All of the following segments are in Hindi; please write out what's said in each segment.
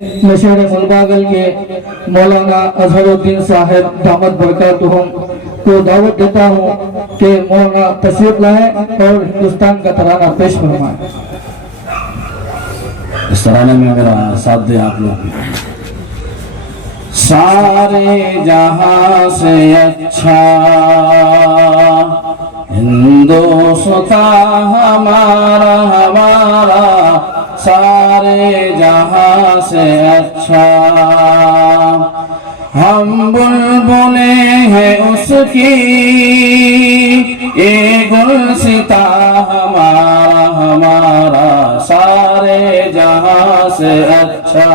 नशेर मुलबागल के मौलाना अजहरुद्दीन साहब दामद बरकातुहुम को दावत देता हूँ कि मौलाना तशरीफ लाए और हिंदुस्तान का तराना पेश फरमाए। इस तराने में मेरा साथ दे आप लोग। सारे जहां से अच्छा हिंदुस्तान हमारा हमारा, सारे जहां से अच्छा। हम बुलबुले हैं उसकी, ये गुलसिता हमारा हमारा, सारे जहां से अच्छा।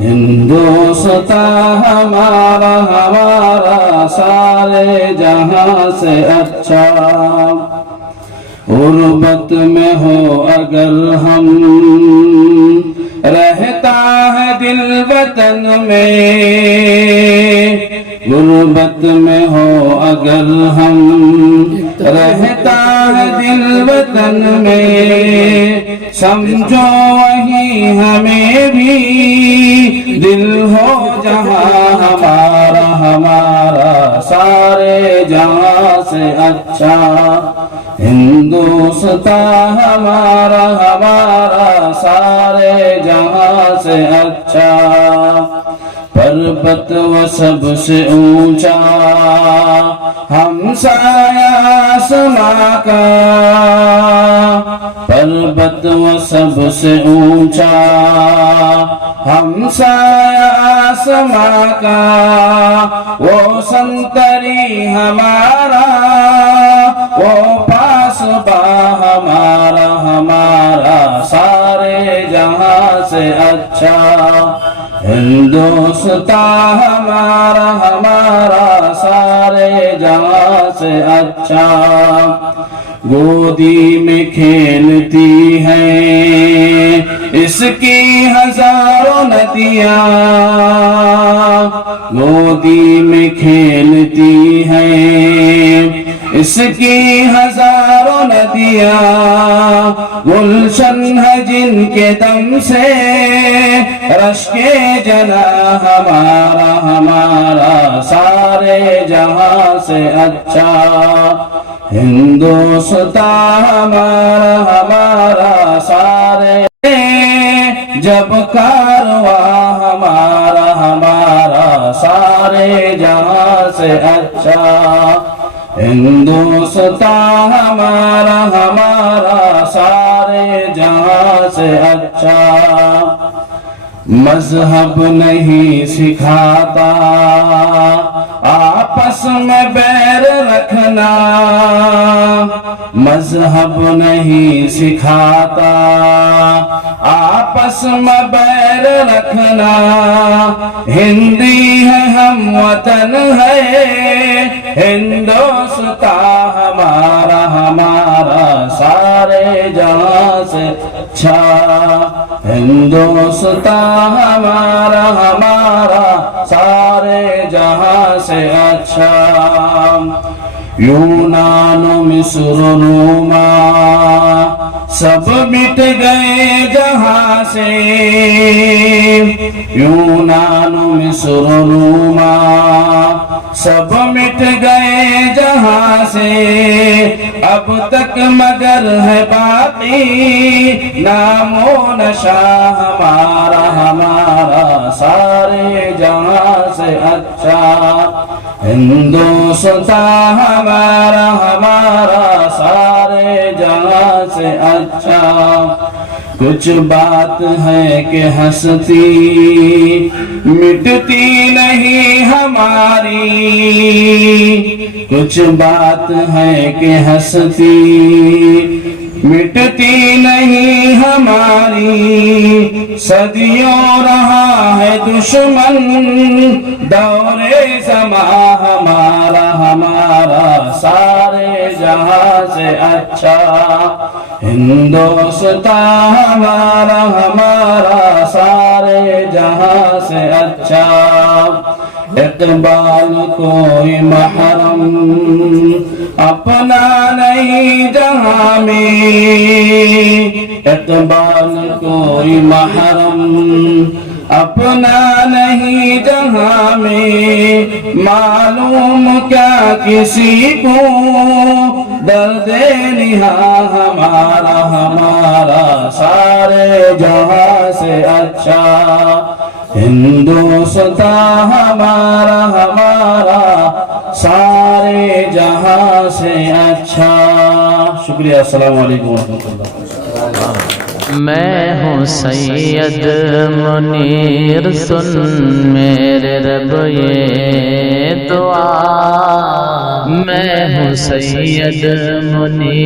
हिंदुस्तान हमारा हमारा, सारे जहां से अच्छा। गुर्बत में हो अगर हम, रहता है दिल वतन में। गुर्बत में हो अगर हम, रहता है दिल वतन में। समझो वही हमें भी दिल हो जहां हमारा हमारा, सारे जहां से अच्छा। हिंदुस्तान हमारा हमारा, सारे जहां से अच्छा। पर्वत व सबसे ऊंचा हमसाया आसमां का। पर्वत व सबसे ऊंचा हमसाया आसमां का। वो संतरी हमारा, वो पासबा हमारा हमारा, सारे जहां से अच्छा। हिंदुस्तान हमारा हमारा, सारे जहां से अच्छा। गोदी में खेलती हैं इसकी हजारों नदियां। गोदी में खेलती हैं इसकी हजारों नदियां। गुलशन है जिनके दम से, रश्के जना हमारा हमारा, सारे जहां से अच्छा। हिंदुस्तान हमारा हमारा, सारे जब कारवा हमारा हमारा, सारे जहां से अच्छा। हिंदुस्तान हमारा हमारा, सारे जहां से अच्छा। मजहब नहीं सिखाता आपस में बैर रखना। मजहब नहीं सिखाता आपस में बैर रखना। हिंदी है हम वतन है, हिंदुस्तान हमारा हमारा, सारे जहां से अच्छा। हिंदुस्तान हमारा हमारा, सारे जहां से अच्छा। यूनान मिस्र रोमा सब मिट गए जहां से। यूनान मिस्र रोमा सब मिट गए जहां से। अब तक मगर है बाकी नामो नशा हमारा हमारा, सारे जहां से अच्छा। हिंदुस्तान हमारा हमारा, सारे जहां से अच्छा। कुछ बात है कि हंसती मिटती नहीं हमारी। कुछ बात है कि हंसती मिटती नहीं हमारी। सदियों रहा है दुश्मन दौरे समा हमारा हमारा, सारे जहां से अच्छा। हिंदुस्तान हमारा हमारा, सारे जहां से अच्छा। इकबाल कोई महरम अपना नहीं जहां में एतबार कोई महरम, अपना नहीं जहां में मालूम क्या किसी को, दर्द निहा हमारा हमारा सारे जहां से अच्छा, हिंदुस्तान हमारा हमारा सारे जहां से अच्छा। शुक्रिया। अस्सलाम वालेकुम रहमतुल्लाह। मैं हूँ सैयद मुनीर, सुन मेरे रब ये दुआ। मैं हूँ सैयद मुनीर।